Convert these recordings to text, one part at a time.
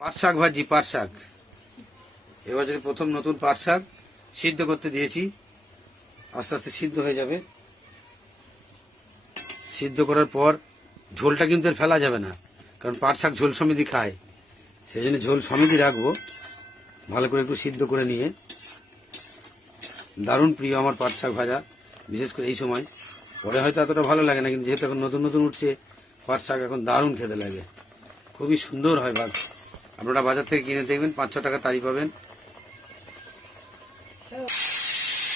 পাট শাক ভাজি, পাট শাক এবছরে প্রথম নতুন পাট শাক সিদ্ধ করতে দিয়েছি। আস্তে আস্তে সিদ্ধ হয়ে যাবে। সিদ্ধ করার পর ঝোলটা কিন্তু আর ফেলা যাবে না, কারণ পাট শাক ঝোল সমেতি খায়, সেই জন্য ঝোল সমেতি রাখবো। ভালো করে একটু সিদ্ধ করে নিয়ে, দারুণ প্রিয় আমার পাট শাক ভাজা, বিশেষ করে এই সময়। পরে হয়তো এতটা ভালো লাগে না, কিন্তু যেহেতু এখন নতুন নতুন উঠছে পাট শাক, এখন দারুণ খেতে লাগে, খুবই সুন্দর হয়। আপনারা বাজার থেকে কিনে দেখবেন, 5-6 টাকা তারি পাবেন।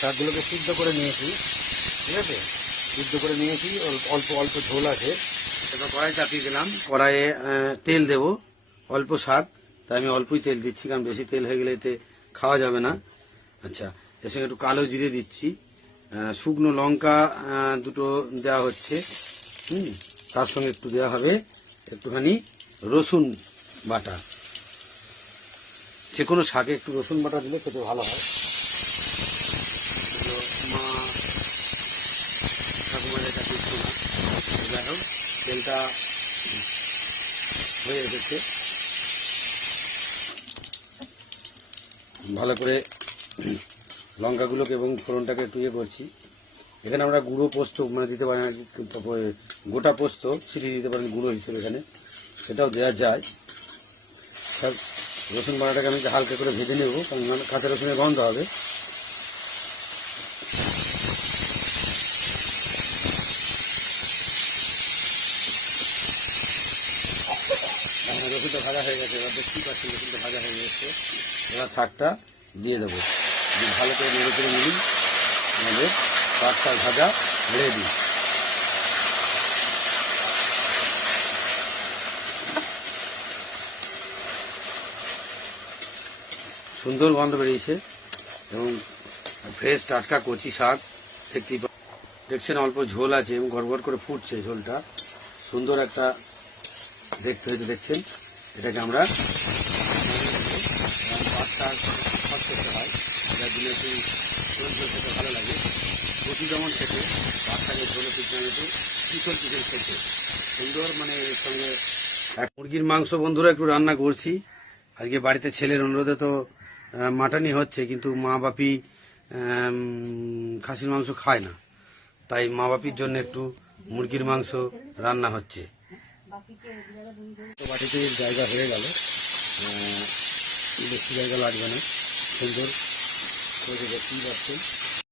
শাকগুলোকে সিদ্ধ করে নিয়েছি, ঠিক আছে, সিদ্ধ করে নিয়েছি। অল্প অল্প ঝোল আছে। এবার কড়াই চাপিয়ে দিলাম। কড়াইয়ে তেল দেব, অল্প শাক তাই আমি অল্পই তেল দিচ্ছি, কারণ বেশি তেল হয়ে গেলে এতে খাওয়া যাবে না। আচ্ছা, এর সঙ্গে একটু কালো জিরে দিচ্ছি, শুকনো লঙ্কা দুটো দেওয়া হচ্ছে। তার সঙ্গে একটু দেওয়া হবে একটুখানি রসুন বাটা। যে কোনো শাকে একটু রসুন বাটা দিলে খেতে ভালো হয়। মা ঠাকুমার এটা দিচ্ছ না, যাই হোক তেলটা হয়ে এসেছে। ভালো করে লঙ্কাগুলোকে এবং ফোড়নটাকে একটু ইয়ে করছি। এখানে আমরা গুঁড়ো পোস্ত মানে দিতে পারি না, গোটা পোস্ত ছিটিয়ে দিতে পারেন গুঁড়ো হিসেবে, এখানে সেটাও দেওয়া যায়। সব রসুন বাটাটাকে আমি হালকা করে ভেজে নেব, কারণ কাঁচা রসুনের গন্ধ হবে। রসুনটা ভাজা হয়ে গেছে, এবার দেখতেই পাচ্ছি রসুনটা ভাজা হয়ে গেছে। এবার শাকটা দিয়ে দেবো, ভালো করে নেড়ে করে নিন। আমাদের পাট শাক ভাজা রেডি। সুন্দর গন্ধ বেরিয়েছে এবং ফ্রেশ টাটকা কচি শাক। দেখছেন অল্প ঝোল আছে এবং গড়গড় করে ফুটছে ঝোলটা, সুন্দর একটা দেখতে হয়েছে। দেখছেন এটাকে আমরা পাট শাক সব করতে হয়, যার জন্য একটু ঝোল ঝোল খেতে ভালো লাগে। কচি যেমন খেতে, পাট শাকের ঝোলও ঠিক একটু পিছল পিছল খেতে সুন্দর। মানে এর সঙ্গে মুরগির মাংস বন্ধুরা একটু রান্না করছি আজকে বাড়িতে। ছেলের অনুরোধে তো মাটনই হচ্ছে, কিন্তু মা বাপি খাসির মাংস খায় না, তাই মা বাপির জন্য একটু মুরগির মাংস রান্না হচ্ছে। তো বাটিতে জায়গা হয়ে গেল, বেশি জায়গা লাগবে না, সুন্দর করে দেখতেই পাচ্ছেন।